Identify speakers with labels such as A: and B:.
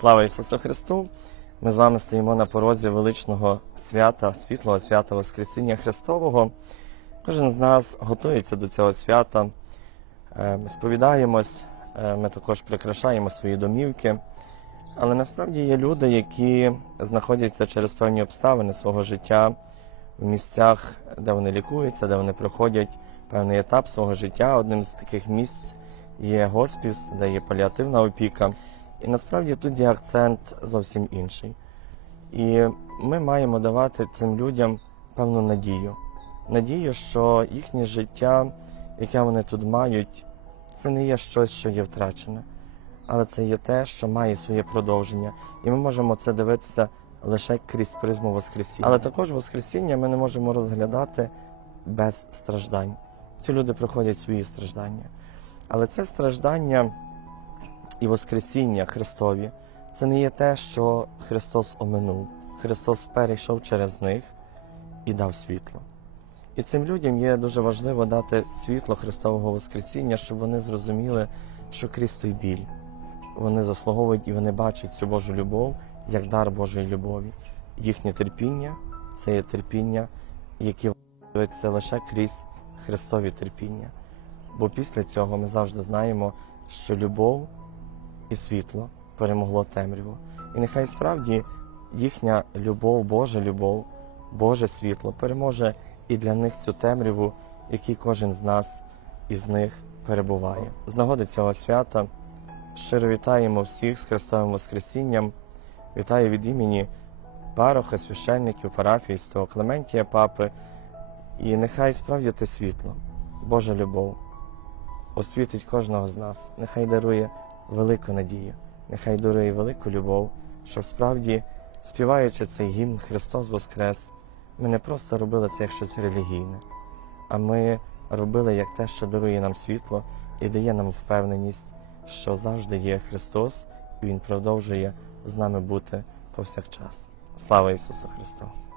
A: Слава Ісусу Христу! Ми з вами стоїмо на порозі величного свята, світлого свята Воскресіння Христового. Кожен з нас готується до цього свята. Е, Ми сповідаємось, е, ми також прикрашаємо свої домівки. Але насправді є люди, які знаходяться через певні обставини свого життя в місцях, де вони лікуються, де вони проходять певний етап свого життя. Одним з таких місць є госпіс, де є паліативна опіка. І насправді тут є акцент зовсім інший. І ми маємо давати цим людям певну надію. Надію, що їхнє життя, яке вони тут мають, це не є щось, що є втрачене, але це є те, що має своє продовження. І ми можемо це дивитися лише крізь призму Воскресіння. Але також Воскресіння ми не можемо розглядати без страждань. Ці люди проходять свої страждання. Але це страждання і Воскресіння Христові це не є те, що Христос оминув. Христос перейшов через них і дав світло. І цим людям є дуже важливо дати світло Христового Воскресіння, щоб вони зрозуміли, що крізь той біль вони заслуговують і вони бачать цю Божу любов як дар Божої любові. Їхнє терпіння це є терпіння, яке виявиться лише крізь Христові терпіння. Бо після цього ми завжди знаємо, що любов і світло перемогло темряву. І нехай справді їхня любов, Божа любов, Боже світло переможе і для них цю темряву, в якій кожен з нас із них перебуває. З нагоди цього свята щиро вітаємо всіх з Христовим Воскресінням. Вітаю від імені пароха, священників, парафії, святого Клементія Папи. І нехай справді те світло, Божа любов освітить кожного з нас, нехай дарує велику надію, нехай дарує велику любов, щоб справді, співаючи цей гімн Христос Воскрес, ми не просто робили це як щось релігійне, а ми робили як те, що дарує нам світло і дає нам впевненість, що завжди є Христос, і Він продовжує з нами бути повсякчас. Слава Ісусу Христу!